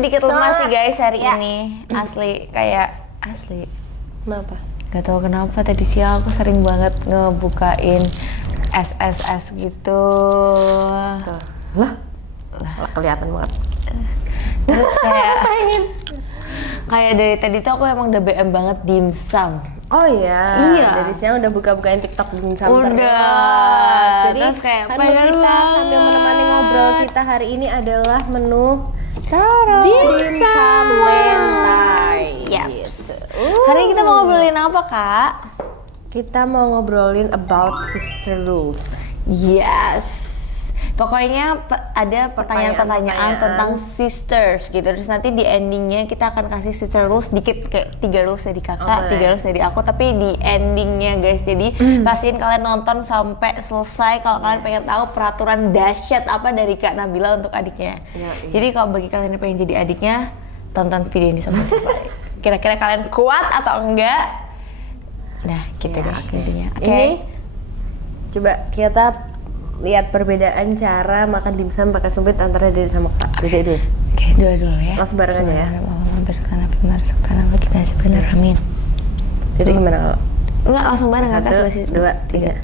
sedikit lemas sih guys hari ini. Asli. Kenapa? Gak tau kenapa tadi siang aku sering banget ngebukain SSS gitu. Tuh. Lah kelihatan banget. Terus kayak dari tadi tuh aku emang udah BM banget dimsum. Oh iya. Dari siang udah buka-bukain TikTok dimsum Udah. terus. Jadi Terus kayak menu kita sambil menemani ngobrol kita hari ini adalah menu Taro dimsum mentai. Yes. Hari ini kita mau ngobrolin apa, Kak? Kita mau ngobrolin about sister rules. Yes. Pokoknya ada pertanyaan-pertanyaan tentang sisters gitu. Terus nanti di endingnya kita akan kasih sister rules dikit, kayak 3 rules dari kakak, 3 rules dari aku. Tapi di endingnya guys, jadi pastiin kalian nonton sampai selesai kalau kalian pengen tahu peraturan dahsyat apa dari Kak Nabila untuk adiknya. Jadi kalau bagi kalian yang pengen jadi adiknya, tonton video ini sampai selesai. Kira-kira kalian kuat atau enggak? Nah gitu deh intinya. Ini coba kita lihat perbedaan cara makan dimsum pakai sumpit antara Dede sama Kak. Dede dulu. Oke, dua ya. Langsung bareng aja ya. Kita sebenarnya amin. Jadi gimana kalau? Enggak langsung bareng Kak, 1, 2, 3.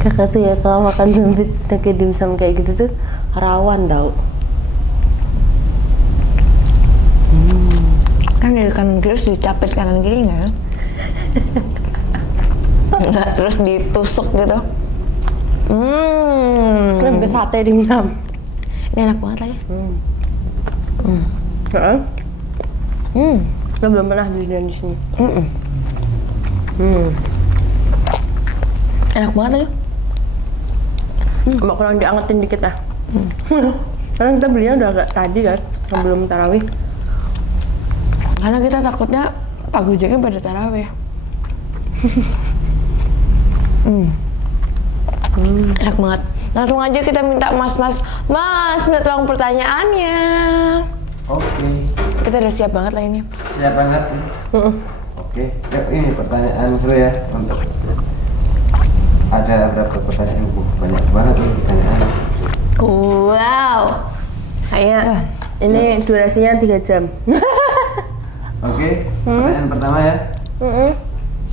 Kakak tuh ya kalau makan sumpit pakai dimsum kayak gitu tuh rawan tau. Kan dari kanan kiri terus dicapit kanan kiri enggak? Enggak, terus ditusuk gitu. Lebih sate dimsum. Ini enak banget lagi. Lo belum pernah beli di sini. Enak banget lagi. Mau kurang diangetin dikit ah. Karena kita belinya udah agak tadi kan, sebelum tarawih. Karena kita takutnya Pak Gojeknya pada tarawih. Enak banget. Langsung aja kita minta Mas minta tolong pertanyaannya. Oke. Kita udah siap banget lah ini. Siap banget. Oke. Yuk, ini pertanyaan seru ya untuk ada berapa pertanyaan? Banyak banget nih pertanyaan. Wow. Kayak ini durasinya 3 jam. Oke. Pertanyaan pertama ya.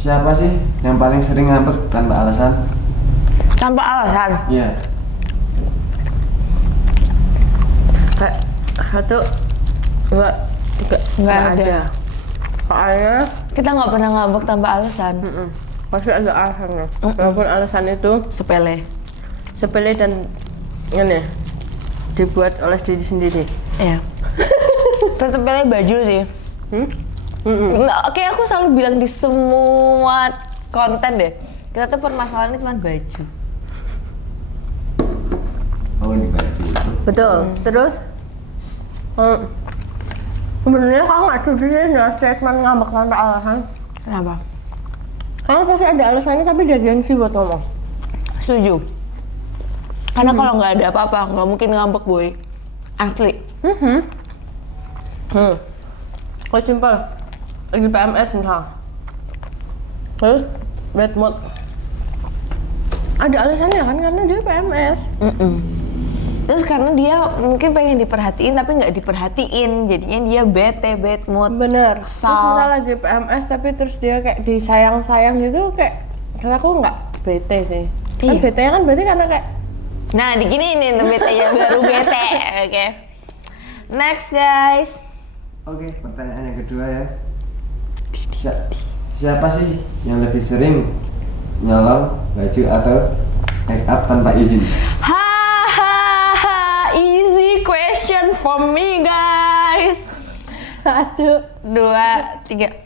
Siapa sih yang paling sering ngambek tanpa alasan? Tanpa alasan? Iya. Kayak 1, 2, 3. Nggak ada. Soalnya Kita nggak pernah ngambek tanpa alasan. pasti ada alasannya. Walaupun alasan itu sepele dan ini dibuat oleh diri sendiri. Iya. Tetep pilih baju sih. Nggak, oke aku selalu bilang di semua konten deh. Kita tuh permasalahannya cuma baju. Oh, ini baju itu. Betul. Terus sebenarnya kamu nggak setuju sih dengan statement ngambek tanpa alasan. Kenapa? Karena pasti ada alasannya tapi dia gengsi buat ngomong. Setuju. Karena kalau nggak ada apa-apa, nggak mungkin ngambek boy. Asli. Kok simpel. Lagi PMS misal. Terus bad mood. Ada alasannya kan karena dia PMS. Terus karena dia mungkin pengen diperhatiin tapi nggak diperhatiin, jadinya dia bete, bad mood. Bener. Kesal. Terus misal lagi PMS tapi terus dia kayak disayang-sayang gitu kayak aku nggak bete sih. Kan Iya. bete kan berarti karena kayak Nah, diginiin tuh bete-nya baru bete. Oke. Next guys. Oke, pertanyaan yang kedua ya. Siapa sih yang lebih sering nyolong baju atau make up tanpa izin? Easy question for me guys. 1, 2, 3.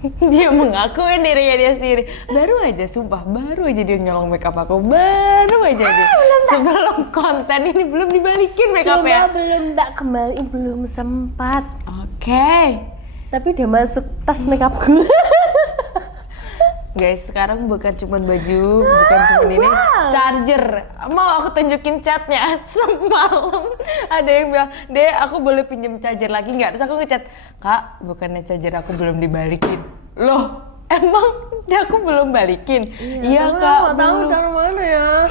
Dia mengakuin dirinya dia sendiri. Baru aja, sumpah, baru aja dia nyolong makeup aku. Baru aja dia. Sebelum konten ini belum dibalikin makeupnya. Cuma belum tak kembali, belum sempat. Oke. Tapi dia masuk tas makeupku. Guys, sekarang bukan cuma baju, bukan cuma ini, charger. Mau aku tunjukin catnya. Semalam ada yang bilang, "Dek, aku boleh pinjam charger lagi nggak?" Terus aku ngechat, "Kak, bukannya charger aku belum dibalikin." Loh, emang dia aku belum balikin? Iya, Kak. Nggak tahu dari mana ya.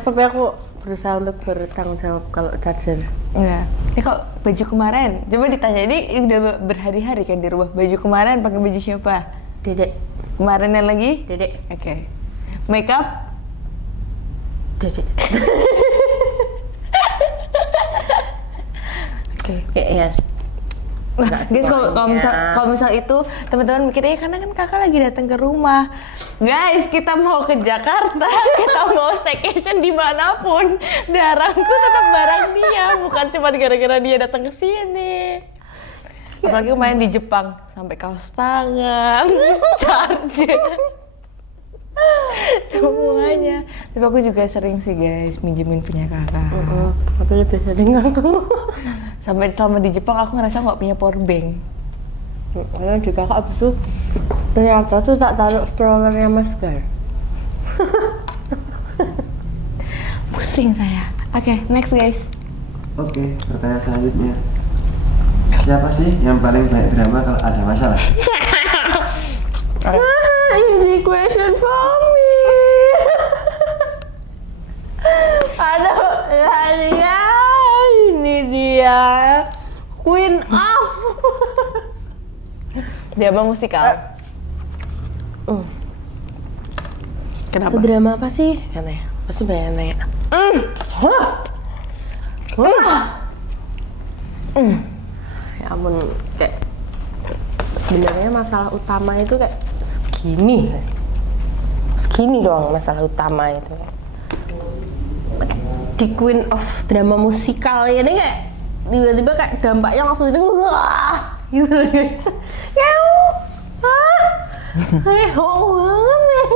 Tapi aku berusaha untuk bertanggung jawab kalau charger. Enggak. Ini kok baju kemarin? Coba ditanya, ini udah berhari-hari kan di rumah. Baju kemarin pakai baju siapa? Dedek. Kemarin yang lagi? Dedek. Oke. Makeup? Dedek. Oke. Yes. Nah, guys, kalau misal itu teman-teman mikirnya karena kan kakak lagi datang ke rumah, guys, kita mau ke Jakarta, kita mau staycation dimanapun, barangku tetap barang dia, bukan cuma gara-gara dia datang ke sini. Apalagi main di Jepang, sampai kaos tangan, charger, semuanya. Tapi aku juga sering sih guys minjemin punya kakak. Tapi lebih sering aku. Sampai selama di Jepang aku ngerasa nggak punya power bank. Karena di kakak abis itu ternyata tuh tak taruh strollernya Mas Gar. Pusing saya. Oke, next guys. Oke, pertanyaan selanjutnya. Siapa sih yang paling banyak drama kalau ada masalah? Easy question for me. Aduh, ya ini dia Queen of Drama musikal. Kenapa? Sedrama apa sih? Katanya, pasti banyak yang nanya. Ya ampun, kayak sebenarnya masalah utama itu kayak segini, segini doang masalah utama itu. Di Queen of Drama Musikal ini kayak tiba-tiba kayak dampaknya langsung itu wah gitu guys. Kayak banget nih.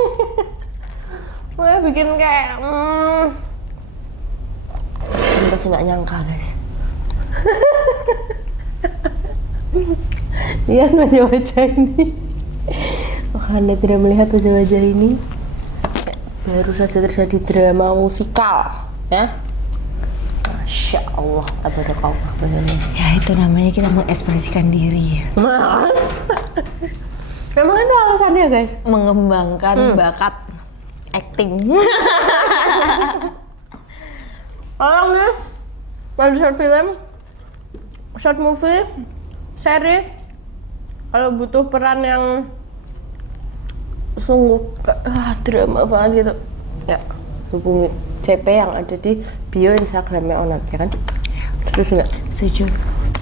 Makanya bikin kayak ini pasti nggak nyangka guys. Lihat wajah-wajah ini. Anda tidak melihat wajah-wajah ini. Baru saja terjadi drama musikal, ya. Masya Allah, tabarakallah. Ya itu namanya kita mengekspresikan diri ya. Memang itu alasannya guys. Mengembangkan bakat acting. Orang nih, kalau short film, short movie, series, kalau butuh peran yang sungguh drama banget gitu, ya hubungi CP yang ada di bio Instagramnya Onat, ya kan? Terus nggak? Setuju.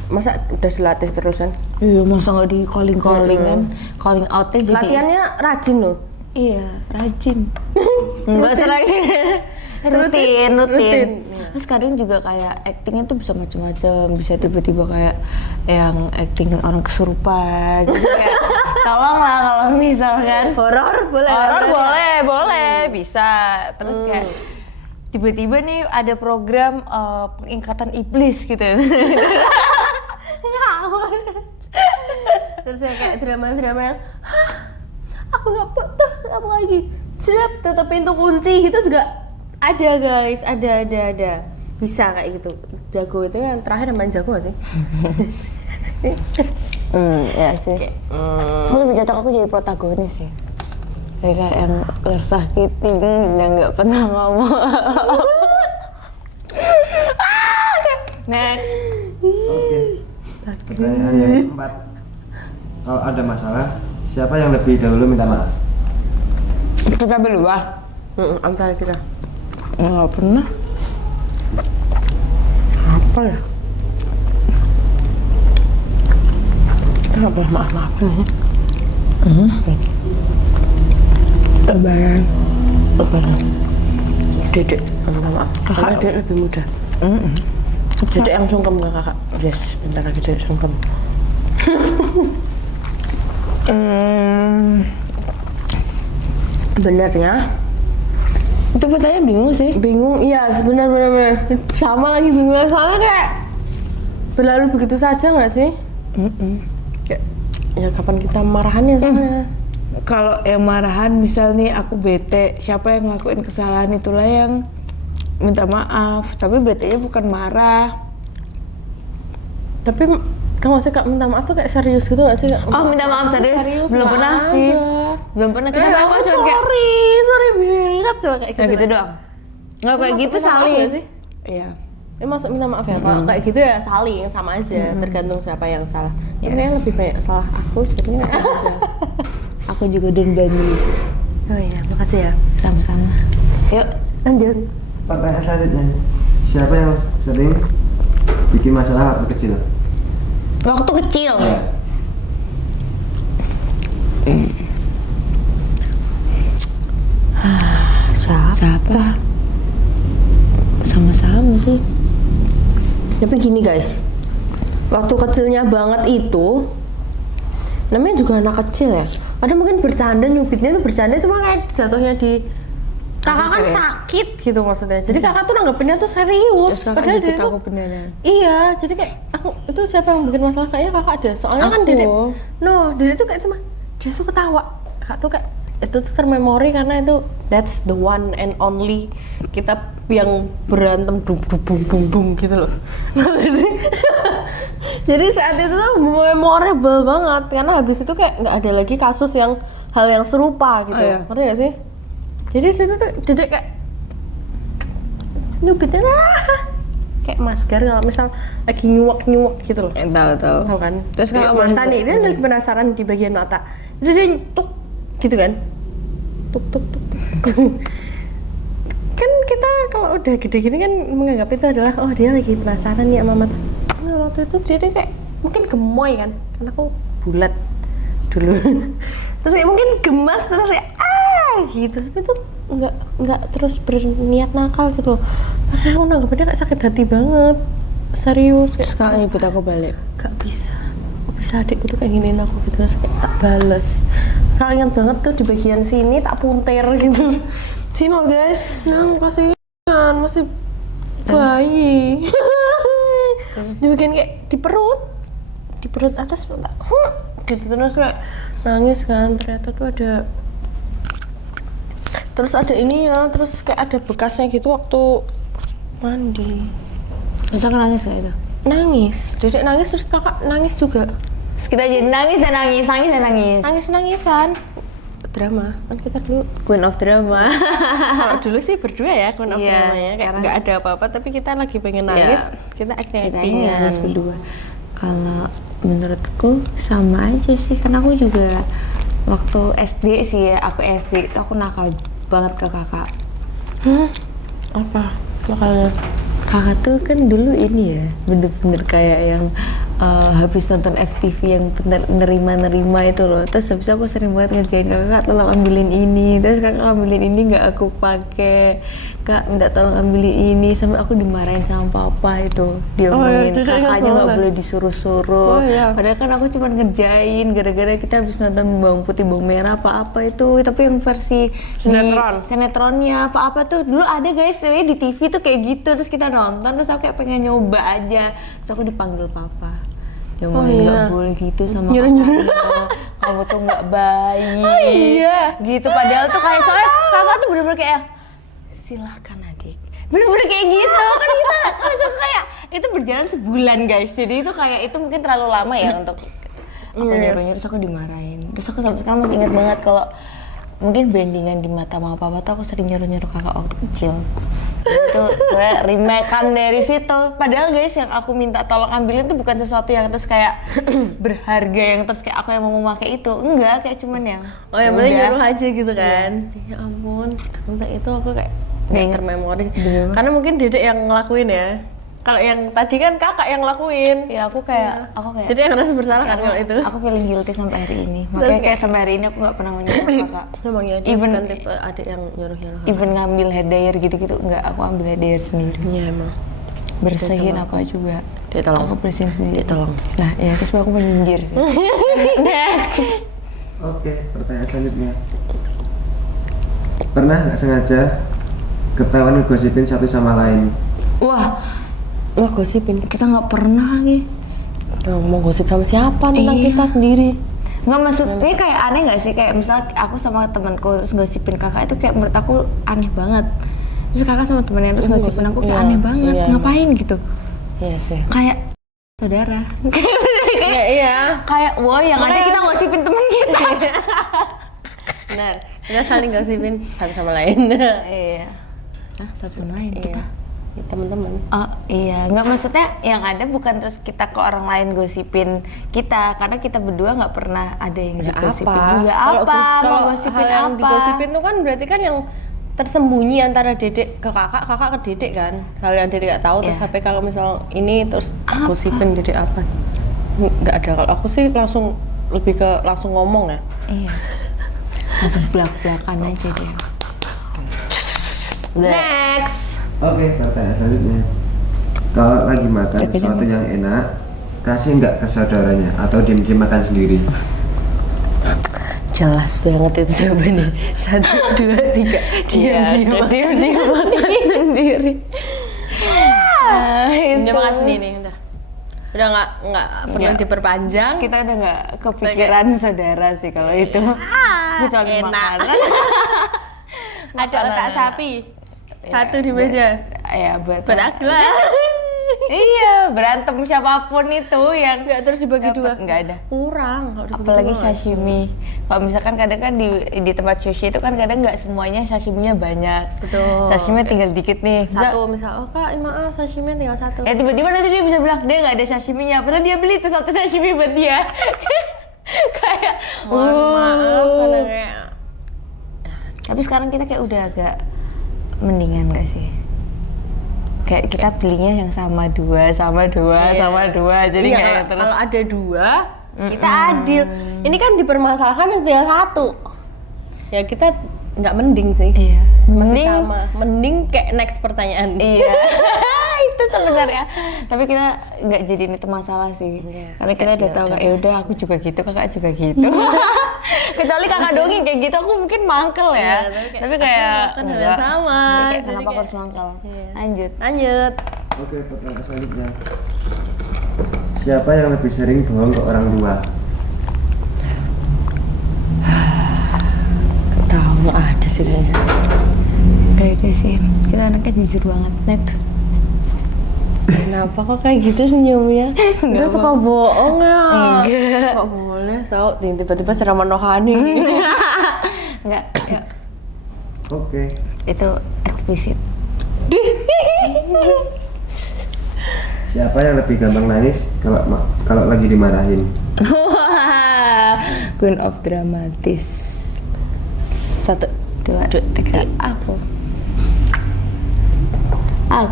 Masa udah dilatih terus kan? Iya, masa nggak di calling kan? Calling outnya jadi. Latihannya rajin loh. Iya, rajin. Enggak sering. rutin. Terus kadang juga kayak actingnya tuh bisa macam-macam, bisa tiba-tiba kayak yang acting orang kesurupan. Jadi kayak tolonglah kalau misalkan Horor boleh bisa. Terus kayak tiba-tiba nih ada program pengingkatan iblis gitu. Terus ya kayak drama-drama yang aku nggak betah apa lagi, siap tutup pintu kunci gitu juga ada guys, ada bisa kayak gitu. Jago itu yang terakhir main jago gak sih? Ya sih. Aku lebih cocok aku jadi protagonis sih. Kayak yang tersakiti yang nggak pernah ngomong. Next. Oke. Pertanyaan yang keempat. Kalau ada masalah, siapa yang lebih dahulu minta maaf? Kita berdua. Antara kita. Nggak pernah. Apa ya? Kita nggak pernah maaf-maafan ya. Lebaran. Dedek minta maaf. Karena Dedek lebih muda. Dedek yang sungkem ke kakak. Yes, bentar lagi Dedek sungkem. Benernya Itu pertanyaan bingung sih. bingung, iya sebenarnya sama lagi bingung, soalnya kayak berlalu begitu saja nggak sih? Kayak ya kapan kita marahannya soalnya. Kalau yang marahan, misal nih aku bete, siapa yang ngelakuin kesalahan itulah yang minta maaf. Tapi bete-nya bukan marah. Tapi kamu sih kak minta maaf tuh kayak serius gitu nggak sih? Oh minta maaf serius? Belum pernah sih. Belum pernah kita apa cuma kayak sorry banget tuh kayak kayak gitu doang. Nggak kayak gitu saling ya sih. Iya. Masuk minta maaf ya, kalau kayak gitu ya saling sama aja, tergantung siapa yang salah. Sebenarnya lebih banyak salah aku sebenarnya. Aku juga don't blame you. Oh iya, makasih ya. Sama-sama. Yuk, lanjut. Pertanyaan selanjutnya, siapa yang sering bikin masalah waktu kecil? Waktu kecil. Ya. Siapa? Sama-sama sih. Tapi gini guys, waktu kecilnya banget itu, namanya juga anak kecil ya. Kadang mungkin bercanda, nyubitnya tuh bercanda cuma kayak jatuhnya di kakak kan serius. sakit gitu maksudnya. Jadi kakak tuh nanggepinnya tuh serius. Padahal dia tuh aku beneran. iya, jadi kayak aku itu siapa yang bikin masalah kayaknya kakak ada. Soalnya kan Aku. Dedek tuh kayak cuma dia tuh ketawa. Kakak tuh kayak itu tuh termemori karena itu that's the one and only kita yang berantem bung gitu loh. Tahu gak sih? Jadi saat itu tuh memorable banget karena habis itu kayak nggak ada lagi kasus yang hal yang serupa gitu. Oh, iya. Ngerti gak sih? Jadi situ tuh Dedek kayak nyubitnya kayak masker kalau misal lagi nyuwak gitu loh. Tahu. Kan? Terus Kayak kalau mata nih, dia lagi penasaran di bagian mata. Jadi dia tuk gitu kan. Tuk. Kan kita kalau udah gede gini kan menganggap itu adalah oh dia lagi penasaran nih sama mata. Nah, waktu itu dia kayak mungkin gemoy kan, karena aku bulat dulu. Terus kayak mungkin gemas terus kayak gitu, tapi tuh nggak terus berniat nakal gitu. Makanya aku nanggapnya kayak sakit hati banget, serius kayak Sekarang nyebut aku balik. gak bisa adikku tuh kayak giniin aku gitu, terus kayak tak bales. Kak ingat banget tuh di bagian sini tak puntir gitu. Sini loh guys, nang kasihan masih bayi. Di bagian kayak di perut atas tak gitu, terus kayak nangis kan. Ternyata tuh ada ini ya, terus kayak ada bekasnya gitu waktu mandi. Masa aku nangis gak itu? Nangis, Dedek nangis terus kakak nangis juga. Terus kita jadi nangis dan nangis. Nangis-nangisan. Drama, kan kita dulu Queen of drama. kalau dulu sih berdua ya, Queen of Iya, Drama ya, kayak sekarang- nggak ada apa-apa tapi kita lagi pengen Iya. nangis, kita Kita acting-actingan. nangis berdua. Kalau menurutku sama aja sih, karena aku juga waktu SD sih ya, aku SD itu aku nakal banget ke kakak. Apa? Makanya Kakak tuh kan dulu ini ya, bener-bener kayak yang habis nonton FTV yang bener nerima itu loh. Terus habis itu aku sering banget ngerjain kakak, tolong ambilin ini. Terus kakak ambilin ini nggak aku pakai. Kak minta tolong ambilin ini, sampai aku dimarahin sama papa itu. Dia ngomongin Dedek ingat kakaknya nggak banget. boleh disuruh-suruh. Oh, iya. Padahal kan aku cuma ngerjain gara-gara kita habis nonton bawang putih bawang merah apa-apa itu. Tapi yang versi Sinetron. sinetronnya apa-apa tuh dulu ada guys di TV tuh kayak gitu. Terus kita nonton, terus aku kayak pengen nyoba aja. Terus aku dipanggil papa. Dia ngomongin nggak boleh gitu sama Nyuruh-nyuruh. kakaknya. Kamu tuh nggak baik. Oh, iya. Gitu padahal tuh kayak soalnya kakak tuh bener-bener kayak silakan adik. Bener-bener kayak gitu kan kita langsung kayak itu berjalan sebulan guys. Jadi itu kayak itu mungkin terlalu lama ya untuk aku nyuruh-nyuruh, terus aku dimarahin. Terus aku sampai sekarang masih ingat banget kalau mungkin brandingan di mata mama papa tuh aku sering nyuruh-nyuruh kakak waktu kecil. Itu sebenarnya remake-an dari situ. Padahal guys yang aku minta tolong ambilin tuh bukan sesuatu yang terus kayak berharga yang terus kayak aku yang mau memakai itu. Enggak, kayak cuman yang oh yang penting udah. nyuruh aja gitu kan. Ya ampun, untuk itu aku kayak Nggak nggak inget. termemori. Demi apa? Karena mungkin Dedek yang ngelakuin ya. Kalau yang tadi kan kakak yang ngelakuin. Ya aku kayak Jadi yang ngerasa bersalah kan kalau itu. Aku feeling guilty sampai hari ini. Makanya kayak sampai hari ini aku nggak pernah menyuruh kakak. Emangnya dia Even- bukan tipe adik yang nyuruh-nyuruh. Even ngambil hair dryer gitu-gitu enggak, aku ambil hair dryer sendiri. Iya emang. Bersihin apa juga. Dia tolong. Aku bersihin sendiri. Dia tolong. Nah, ya terus aku menyindir sih. Next. Oke, pertanyaan selanjutnya. Pernah nggak sengaja ketahuan ngegosipin satu sama lain? Wah, Gosipin. kita nggak pernah nih. Mau gosip sama siapa tentang Iya. kita sendiri? Nggak maksudnya kayak aneh nggak sih, kayak misalnya aku sama temanku terus gosipin kakak itu kayak menurut aku aneh banget. Terus kakak sama temennya terus gosipin aku kayak Iya, aneh banget. iya, Ngapain gitu? Iya sih. Kayak saudara. Iya. Kayak wow, yang ada Makanya- kita gosipin temen kita. Benar. Kita saling gosipin satu sama lain. Iya. Hah, satu lain kita. Ya, teman-teman. Oh iya, nggak maksudnya yang ada bukan terus kita ke orang lain gosipin kita, karena kita berdua nggak pernah ada yang digosipin juga. Mau gosipin hal yang apa? digosipin itu kan berarti kan yang tersembunyi antara dedek ke kakak, kakak ke dedek kan. Hal yang dedek nggak tahu terus Iya. sampai kalau misal ini terus gosipin dedek apa? Nggak ada. Kalau aku sih langsung lebih ke langsung ngomong ya. Iya. Langsung belak-belakan aja deh. Next. Oke, pertanyaan selanjutnya. Kalau lagi makan sesuatu yang enak, kasih nggak ke saudaranya atau diam-diam makan sendiri? Jelas banget itu jawabannya. 1, 2, 3. Diam-diam makan sendiri. Dia makan sendiri udah. Udah nggak perlu Nggak. diperpanjang. Kita udah nggak kepikiran saudara sih kalau itu. Kecuali enak. makanan. Ada otak sapi. Satu di meja. Ya buat Buat aku lah. Iya, berantem siapapun itu yang Nggak terus dibagi dua. nggak ada. Kurang. Kalau dibagi Apalagi dua. sashimi. Kalau misalkan kadang kan di tempat sushi itu kan kadang nggak semuanya sashiminya banyak. Betul. Sashimi tinggal dikit nih. Satu misal, oh kak maaf sashimi tinggal satu. Ya tiba-tiba nanti dia bisa bilang dia nggak ada sashiminya, padahal dia beli tuh satu sashimi buat dia. Kayak, Maaf karena kayak Tapi sekarang kita kayak udah agak mendingan gak sih? Kayak kita belinya yang sama dua, Iya. jadi Iya, kayak terus. kalau ada dua kita adil. Ini kan dipermasalahkan yang tinggal satu. Ya kita nggak mending sih. Iya. Masih sama. Mending kayak next pertanyaan. Iya. Itu sebenarnya. Tapi kita nggak jadiin itu masalah sih. Iya. Karena kita udah tahu kayak ya udah aku juga gitu, kakak juga gitu. Kecuali kakak doang yang kayak gitu aku mungkin mangkel ya. Iya, tapi kayak kan udah enggak. sama. Jadi kayak Jadi kenapa aku kayak- harus mangkel? Iya. Lanjut. Lanjut. Oke, pertanyaan selanjutnya. Siapa yang lebih sering bohong ke orang tua? Tahu nggak ada sih kayaknya. Gak ada sih. Kita anaknya jujur banget. Next. Kenapa kok kayak gitu senyumnya? Dia suka bohong ya. Enggak. Nggak boleh tahu. Tiba-tiba siraman rohani. Enggak. Ya. Oke. Itu eksplisit. Siapa yang lebih gampang nangis kalau lagi dimarahin? Wah, Queen of Dramatis. 1, 2, 3. Aku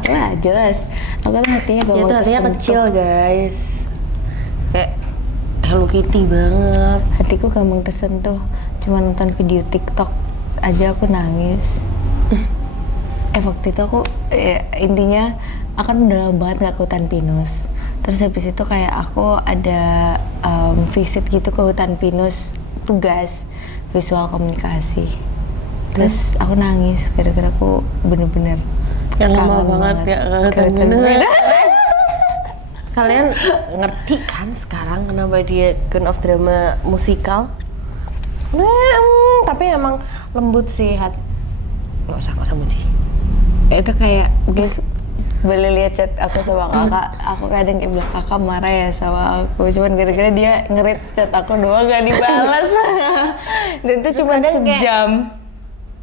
lah jelas. Aku tuh hatinya Itu gampang hatinya tersentuh. kecil guys. Kayak Hello Kitty banget. Hatiku gampang tersentuh. Cuma nonton video TikTok aja aku nangis. Waktu itu aku intinya akan udah lama banget gak ke hutan pinus. Terus habis itu kayak aku ada visit gitu ke hutan pinus, tugas visual komunikasi. Terus aku nangis gara-gara aku bener-bener Yang lama kangen banget ya ke ke hutan pinus. Kalian ngerti kan sekarang kenapa dia Queen of Drama musikal? Tapi emang lembut sih nggak usah muji. Itu kayak guys, boleh lihat chat aku sama kakak. Aku kadang kayak bilang kakak marah ya sama aku, cuman gara-gara dia ngerit chat aku doang gak dibalas. Dan itu cuma kadang kayak- sejam.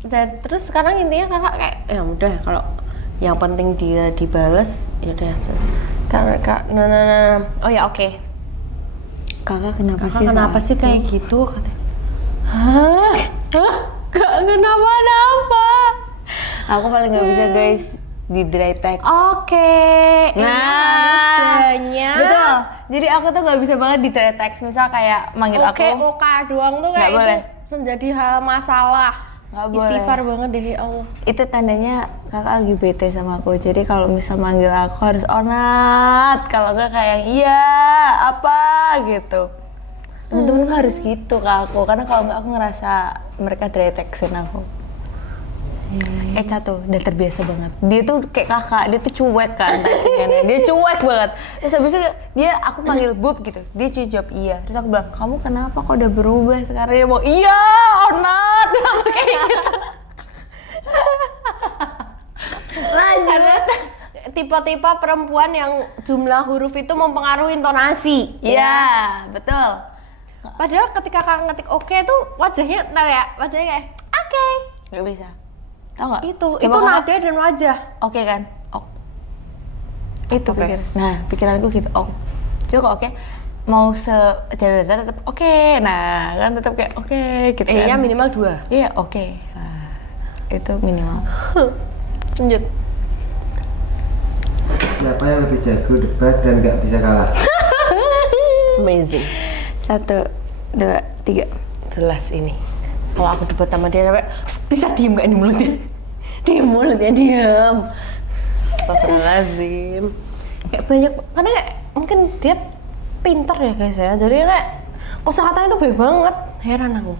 Dan terus sekarang intinya kakak kayak ya udah kalau yang penting dia dibalas ya udah. Karena oh ya oke. Kakak kenapa Kakak sih? kenapa sih kayak gitu? Katanya. Hah? Gak kenapa-napa. Aku paling nggak bisa guys di dry text. Oke. Nah, banyak. betul. Jadi aku tuh nggak bisa banget di dry text. Misal kayak manggil Oke, aku, oka doang tuh Nggak kayak boleh. itu menjadi hal masalah. Nggak boleh. Istighfar banget deh ya Allah. itu tandanya kakak lagi bete sama aku. Jadi kalau misal manggil aku harus onat, kalau nggak kayak iya apa gitu. Temen-temen tuh harus gitu ke aku, karena kalau nggak aku ngerasa mereka dry textin aku. Eca tuh udah terbiasa banget. Dia tuh kayak kakak, dia tuh cuek kan typingannya. Dia cuek banget. Terus habis itu aku panggil Bub gitu, dia cuma jawab iya. Terus aku bilang, kamu kenapa kok udah berubah sekarang? Dia mau iya onat. Kayak gitu. Lanjut. Tipe-tipe perempuan yang jumlah huruf itu mempengaruhi intonasi. Iya, betul. Padahal ketika kakak ngetik oke tuh wajahnya kayak oke. Nggak bisa. Tahu nggak? Itu Coba kakak- nada dan wajah. Oke kan? Itu Oke. pikir. Nah, pikiranku gitu. Coba oke. Mau tetap oke. Nah, kan tetap kayak oke gitu E-nya kan. minimal 2. Iya, oke. Nah, itu minimal. Lanjut. Siapa yang lebih jago debat dan nggak bisa kalah? Amazing. 1, 2, 3. Jelas ini. Kalau aku debat sama dia sampai bisa diem gak ini mulutnya? Diem. Astagfirullahaladzim. Kayak banyak, karena kayak mungkin dia pinter ya guys ya. Jadi kayak kosakatanya tuh baik banget. Heran aku.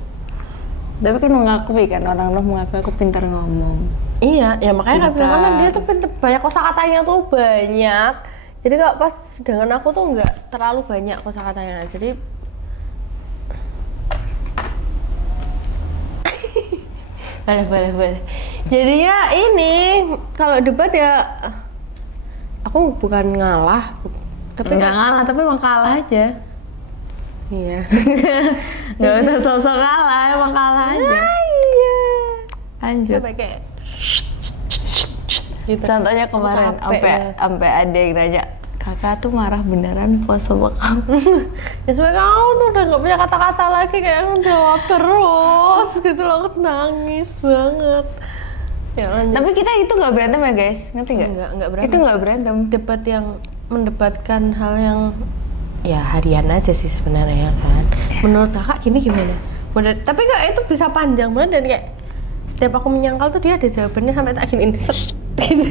Tapi kan mengakui kan orang mengaku aku pintar ngomong. Iya, ya makanya kan Pintar. bilang kan dia tuh pinter, banyak kosakatanya tuh banyak. Jadi kalau pas sedangkan aku tuh nggak terlalu banyak kosakatanya. Jadi boleh. Jadi ya ini kalau debat ya aku bukan ngalah, tapi Nggak ngalah, tapi emang kalah aja. iya. Nggak usah sosok kalah, emang kalah aja. Iya. Lanjut. Coba kayak gitu. Contohnya kemarin Capek sampai ada yang nanya, kakak tuh marah beneran pas sama kamu. Ya sebenernya kamu tuh udah gak punya kata-kata lagi kayak jawab terus gitu loh, aku nangis banget. Ya lanjut. Tapi kita itu nggak berantem ya guys, ngerti nggak? Nggak berantem. Itu nggak berantem. Debat yang mendebatkan hal yang ya harian aja sih sebenarnya ya kan. Menurut kakak gini gimana? Tapi kak itu bisa panjang banget dan kayak setiap aku menyangkal tuh dia ada jawabannya sampai tak giniin set gitu.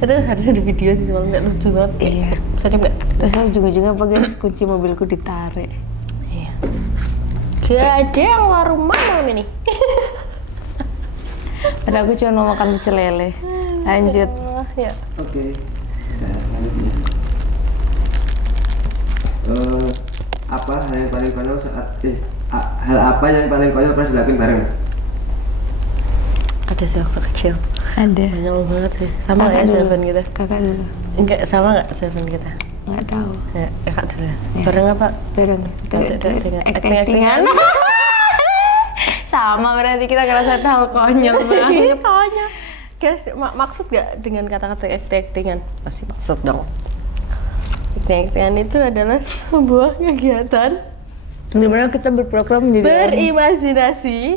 Itu harusnya di video sih semalam, nggak lucu banget. Iya. Sedih nggak? Terus aku juga apa guys, kunci mobilku ditarik. Iya. Gak ada yang keluar rumah malam ini. Padahal aku cuma mau makan pecel lele. Lanjut. Ya. Oke. Nah, selanjutnya. Apa hal yang paling konyol hal apa yang paling konyol pernah dilakuin bareng? Ada sih waktu kecil. Ada. Banyak banget sih. Sama nggak ya dulu. jawaban kita? Kakak dulu. Enggak, sama nggak jawaban kita? Nggak tahu. Ya, kakak dulu. Bareng apa? Bareng. Dengan Acting-actingan. Sama berarti kita ngerasa itu hal konyol banget. Konyol. Guys, maksud nggak dengan kata-kata acting-actingan? Pasti maksud dong. Acting-actingan itu adalah sebuah kegiatan Gimana kita berprogram menjadi berimajinasi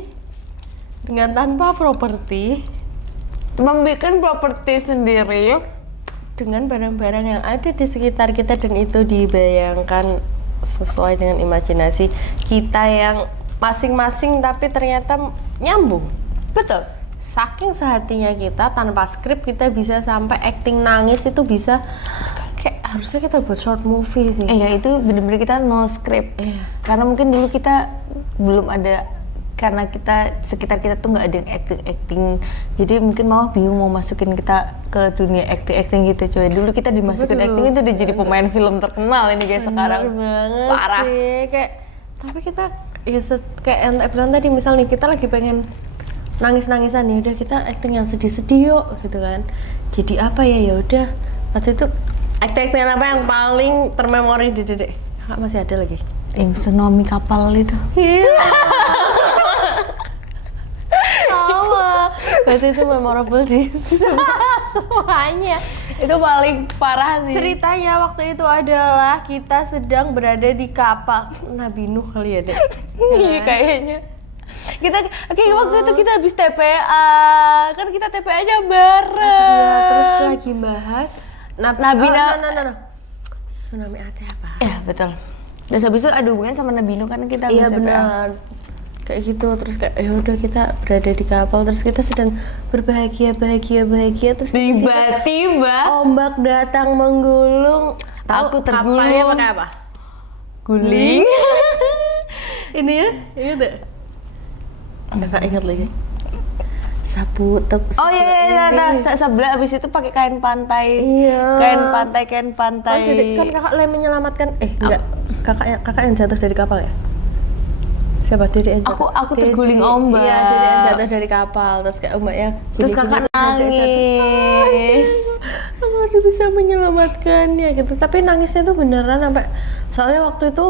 dengan tanpa properti membuat properti sendiri dengan barang-barang yang ada di sekitar kita dan itu dibayangkan sesuai dengan imajinasi kita yang masing-masing tapi ternyata nyambung. betul. Saking sehatinya kita tanpa skrip kita bisa sampai acting nangis itu bisa kayak harusnya kita buat short movie sih. Ya itu bener-bener kita no script. Iya. Karena mungkin dulu kita belum ada, karena kita sekitar kita tuh nggak ada yang acting, jadi mungkin mama bingung mau masukin kita ke dunia acting gitu coy. Dulu kita dimasukin dulu. acting itu udah jadi pemain film terkenal ini guys sekarang. Bener banget Parah. sih. Kayak tapi kita ya kayak yang episode tadi misal nih kita lagi pengen nangis-nangisan nih, udah kita acting yang sedih-sedih yuk gitu kan. Jadi apa ya udah waktu itu acting apa yang paling termemori di Dedek? Kakak masih ada lagi? Yang tsunami kapal itu. Iya. Sama. Berarti itu memorable di semuanya. Itu paling parah sih. Ceritanya waktu itu adalah kita sedang berada di kapal Nabi Nuh kali ya, Dek? Iya kayaknya. Kita waktu itu kita habis TPA, kan kita TPA-nya bareng. Iya, terus lagi bahas Nabi Nuh. no. Tsunami Aceh apa? Ya betul. Terus habis itu ada hubungannya sama Nabi Nuh kan kita habis Iya TPA. benar. Kayak gitu terus kayak ya udah kita berada di kapal terus kita sedang berbahagia terus Tiba-tiba ombak datang menggulung. Tahu Aku tergulung. kapalnya pakai apa? guling. Ini ya, ingat deh. Kakak ingat lagi. Sapu Oh iya, sebelah abis itu pakai kain pantai. Iya. Kain pantai. Oh, jadi kan kakak yang menyelamatkan. Enggak. Kakak yang jatuh dari kapal ya? Siapa? Dede yang jatuh. Aku terguling ombak. Iya, Dede yang jatuh dari kapal. Terus kayak ombaknya. Terus kakak nangis. Aku udah bisa menyelamatkannya gitu. Tapi nangisnya tuh beneran sampai soalnya waktu itu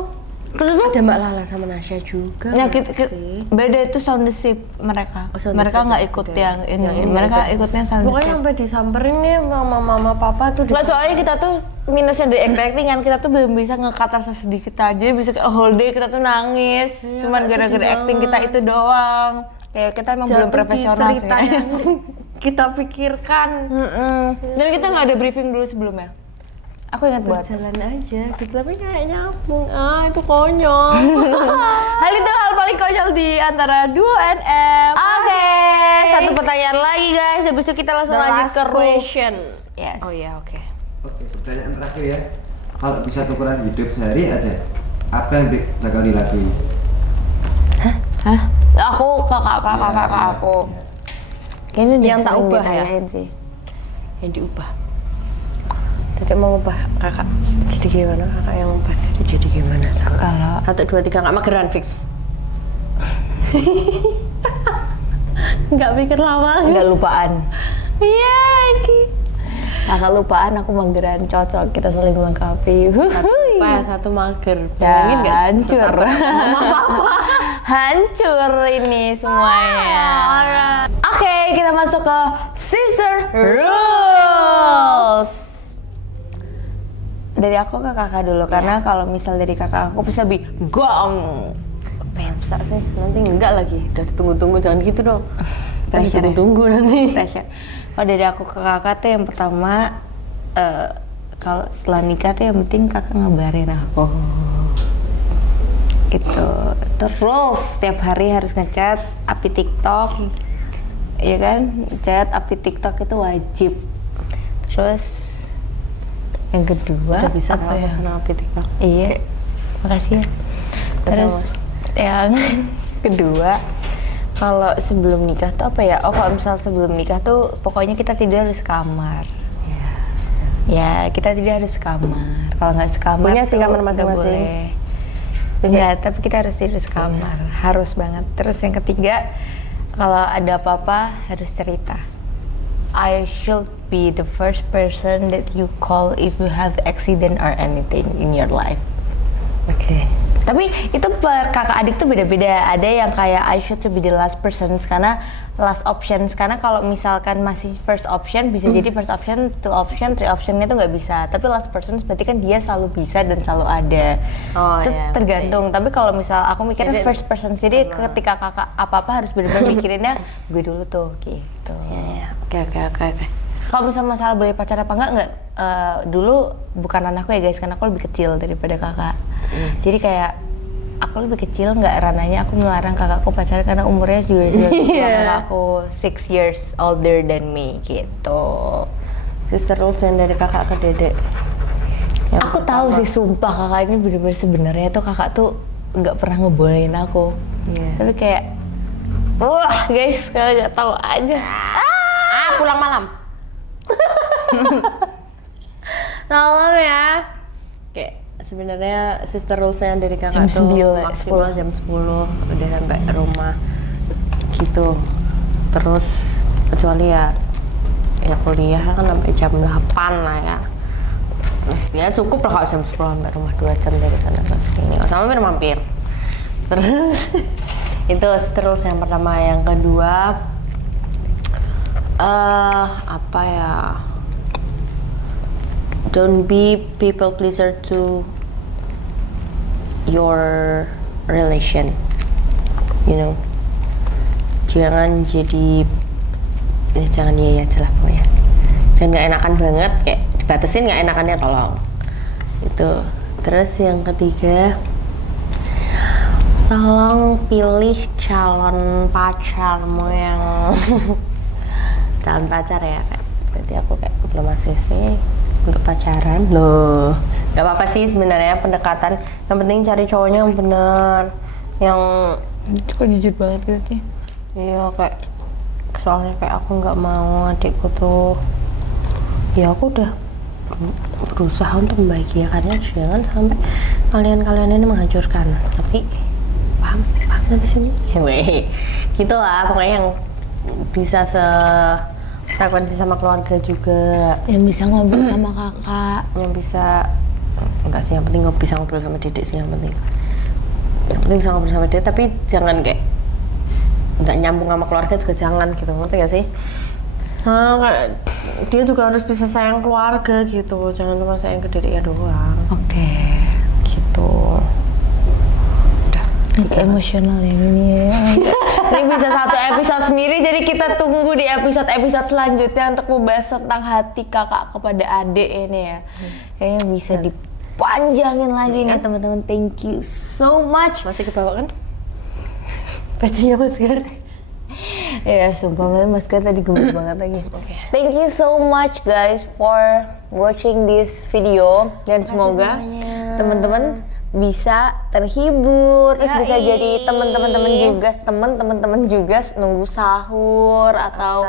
Ada Mbak Lala sama Nasya juga. Nah, nggak sih? beda itu sound the ship mereka. Oh, sound the Mereka ship nggak ya, ikut beda. yang ini. Yang ini Mereka ikut. ikutnya sound the Pokoknya ship. sampai disamperin nih mama papa tuh. Nggak, soalnya kita tuh minusnya dari acting kan, kita tuh belum bisa nge-cut sedikit aja, bisa kayak whole day kita tuh nangis. Cuman sedih gara-gara acting banget. kita itu doang. Kayak kita emang belum Jatuh di profesional cerita sih. yang kita pikirkan. Dan kita nggak ada briefing dulu sebelumnya. Aku ingat buat. Jalan aja gitu, tapi kayak nyambung. Itu konyol. Hal itu hal paling konyol di antara duo NM. Oke, satu pertanyaan lagi guys. Habis itu kita langsung The lanjut last ke rules. question. Yes. Oh ya, oke. Oke, pertanyaan terakhir ya. Kalau bisa tukeran hidup sehari aja, apa yang bakal dilakuin? Hah? Aku kakak aku. Kayaknya dia Yang tak sering ubah ya? ditanyain sih. Yang diubah. Dedek mau ubah kakak jadi gimana? Kakak yang ubah Dedek jadi gimana? Kalau 1, 2, 3 nggak mageran fix. Nggak pikir lama. nggak lupaan. Iya, ini. Kakak lupaan, aku mageran, cocok, kita saling melengkapi. Satu mager. Ya, Bayangin nggak? hancur. Hancur ini semuanya. Oke, kita masuk ke Sister Rules. Dari aku ke kakak dulu, karena kalau misal dari kakak aku bisa gong. Pensa sih, nanti enggak lagi. Udah ditunggu-tunggu, jangan gitu dong. Pressure ya? Tunggu nanti. Pressure. Kalau dari aku ke kakak tuh yang pertama, kalau setelah nikah tuh yang penting kakak ngabarin aku. Itu terus setiap hari harus ngechat api TikTok, ya kan? Chat api TikTok itu wajib. Terus yang kedua Udah bisa apa ya? sama api TikTok. Iya, makasih ya. Terus yang kedua, kalau sebelum nikah tuh apa ya? Oh, kalau misal sebelum nikah tuh pokoknya kita tidur harus sekamar. Ya, kita tidur harus sekamar. Kalau nggak sekamar Punya sih tuh kamar nggak masing-masing. boleh. Enggak, tapi kita harus tidur sekamar. Harus banget. Terus yang ketiga, kalau ada apa-apa harus cerita. I should be the first person that you call if you have accident or anything in your life. Oke. Tapi itu per kakak adik tuh beda-beda. Ada yang kayak I should to be the last person karena last options. Karena kalau misalkan masih first option bisa jadi first option, two option, three optionnya tuh nggak bisa. Tapi last person berarti kan dia selalu bisa dan selalu ada. Oh, Itu iya, tergantung. Tapi kalau misal aku mikirnya Jadi- first person, jadi ketika kakak apa-apa harus benar-benar mikirinnya gue dulu tuh gitu. Iya, oke. Kalau misal masalah boleh pacar apa enggak, dulu bukan anakku ya guys, karena aku lebih kecil daripada kakak. Jadi kayak aku lebih kecil, nggak ranahnya aku melarang kakakku pacaran karena umurnya juga sudah kakak aku 6 years older than me gitu. Sister rules yang dari kakak ke dedek. Yang Aku tahu sih sumpah kakak ini bener-bener sebenarnya tuh kakak tuh nggak pernah ngebolehin aku. Iya. Tapi kayak, wah guys, kalian nggak tahu aja. Pulang malam. Malam ya. Kayak sebenarnya sister rules yang dari kakak Jam tuh 9, maksimal jam 10 udah sampai rumah gitu. Terus kecuali ya kuliah kan sampai jam 8 lah ya. Terus ya cukup lah kalau jam 10 sampai rumah 2 jam dari sana ke sini. Sama mampir. Terus itu sister rules yang pertama. Yang kedua apa ya? Don't be people pleaser to your relation, you know. Jangan jadi, jangan iya aja lah pokoknya. Dan nggak enakan banget, kayak dibatasin nggak enakannya tolong. Itu. Terus yang ketiga, tolong pilih calon pacarmu yang calon pacar ya, kayak berarti aku kayak belum masih sih untuk pacaran loh. Gak apa-apa sih sebenarnya pendekatan, yang penting cari cowoknya yang bener, yang Kok jujur banget gitu sih? iya kayak soalnya kayak aku nggak mau adikku tuh, ya aku udah berusaha untuk membahagiakannya, jangan sampai kalian ini menghancurkan. Tapi paham sampai sini ya weh gitu lah pokoknya, yang bisa frekuensi sama keluarga juga, Yang bisa ngobrol sama kakak. yang bisa enggak sih, yang penting bisa ngobrol sama dedek sih yang penting. yang penting bisa ngobrol sama dia, tapi jangan kayak nggak nyambung sama keluarga juga jangan gitu, ngerti gak sih? Nah, kayak dia juga harus bisa sayang keluarga gitu, jangan cuma sayang ke dirinya doang. Oke. Gitu. Udah. Emosional ya ini ya. Ini bisa satu episode sendiri, jadi kita tunggu di episode-episode selanjutnya untuk membahas tentang hati kakak kepada adik ini ya. Kayaknya bisa dipanjangin lagi nih teman-teman. Thank you so much. Masih kebawa kan? Pacinya masker. Ya sumpah masker tadi gemes banget lagi. Thank you so much guys for watching this video, dan semoga teman-teman bisa terhibur, terus bisa jadi teman-teman juga nunggu sahur atau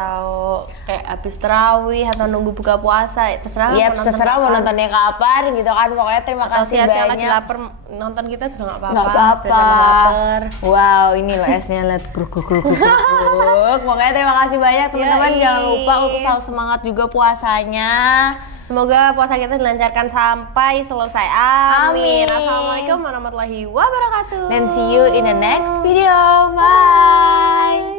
kayak habis tarawih atau nunggu buka puasa, terserah. Yep, terserah mau nontonnya kapan gitu kan. Pokoknya terima kasih banyak. Lagi lapar nonton kita juga nggak apa-apa. Nggak apa-apa. Lapar. Wow, ini loh esnya, lihat kruk. Pokoknya terima kasih banyak teman-teman. Jangan lupa untuk selalu semangat juga puasanya. Semoga puasa kita dilancarkan sampai selesai. Amin. Assalamualaikum warahmatullahi wabarakatuh. Dan see you in the next video. Bye.